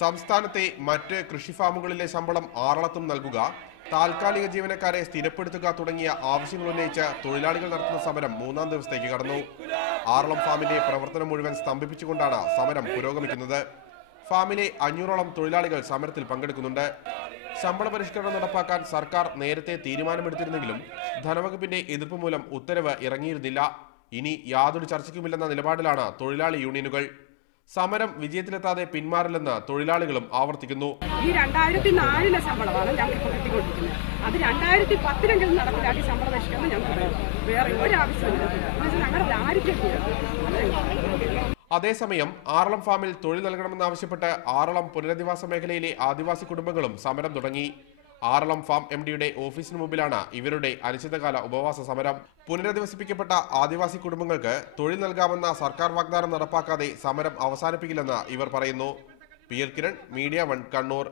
സംസ്ഥാനത്തെ മറ്റ് കൃഷിഫാമുകളിലെ ശമ്പളം ആറളത്തും നൽകുക, താൽക്കാലിക ജീവനക്കാരെ സ്ഥിരപ്പെടുത്തുക തുടങ്ങിയ ആവശ്യങ്ങൾ ഉന്നയിച്ച് തൊഴിലാളികൾ നടത്തുന്ന സമരം 3-ാം ദിവസത്തേക്ക് കടന്നു. ആറളം ഫാമിന്റെ പ്രവർത്തനം മുഴുവൻ സ്തംഭിപ്പിച്ചുകൊണ്ടാണ് സമരം പുരോഗമിക്കുന്നത്. ഫാമിലെ 500ഓളം തൊഴിലാളികൾ സമരത്തിൽ പങ്കെടുക്കുന്നുണ്ട്. ശമ്പള പരിഷ്കരണം നടപ്പാക്കാൻ സർക്കാർ നേരത്തെ തീരുമാനമെടുത്തിരുന്നെങ്കിലും ധനവകുപ്പിന്റെ എതിർപ്പ് മൂലം ഉത്തരവ് ഇറങ്ങിയിരുന്നില്ല. ഇനി യാതൊരു ചർച്ചയ്ക്കുമില്ലെന്ന നിലപാടിലാണ് തൊഴിലാളി യൂണിയനുകൾ. സമരം വിജയത്തിലെത്താതെ പിന്മാറില്ലെന്ന് തൊഴിലാളികളും ആവർത്തിക്കുന്നു. ഈ 2004 ശമ്പളമാണ് ഞങ്ങൾക്ക് കിട്ടിക്കൊണ്ടിരിക്കുന്നത്. അത് 2010 നടപ്പിലാക്കി ശമ്പള പരിഷ്കരണം ഞങ്ങൾക്ക് വേറെ ഒരാവശ്യമില്ല. ഞങ്ങളുടെ ദാരിദ്ര്യം. അതേസമയം ആറളം ഫാമിൽ തൊഴിൽ നൽകണമെന്നാവശ്യപ്പെട്ട് ആറളം പുനരധിവാസ മേഖലയിലെ ആദിവാസി കുടുംബങ്ങളും സമരം തുടങ്ങി. ആറളം ഫാം MDയുടെ ഓഫീസിന് മുമ്പിലാണ് ഇവരുടെ അനിശ്ചിതകാല ഉപവാസ സമരം. പുനരധിവസിപ്പിക്കപ്പെട്ട ആദിവാസി കുടുംബങ്ങൾക്ക് തൊഴിൽ നൽകാമെന്ന സർക്കാർ വാഗ്ദാനം നടപ്പാക്കാതെ സമരം അവസാനിപ്പിക്കില്ലെന്ന് ഇവർ പറയുന്നു. PR Kiran, media 1, Kannur.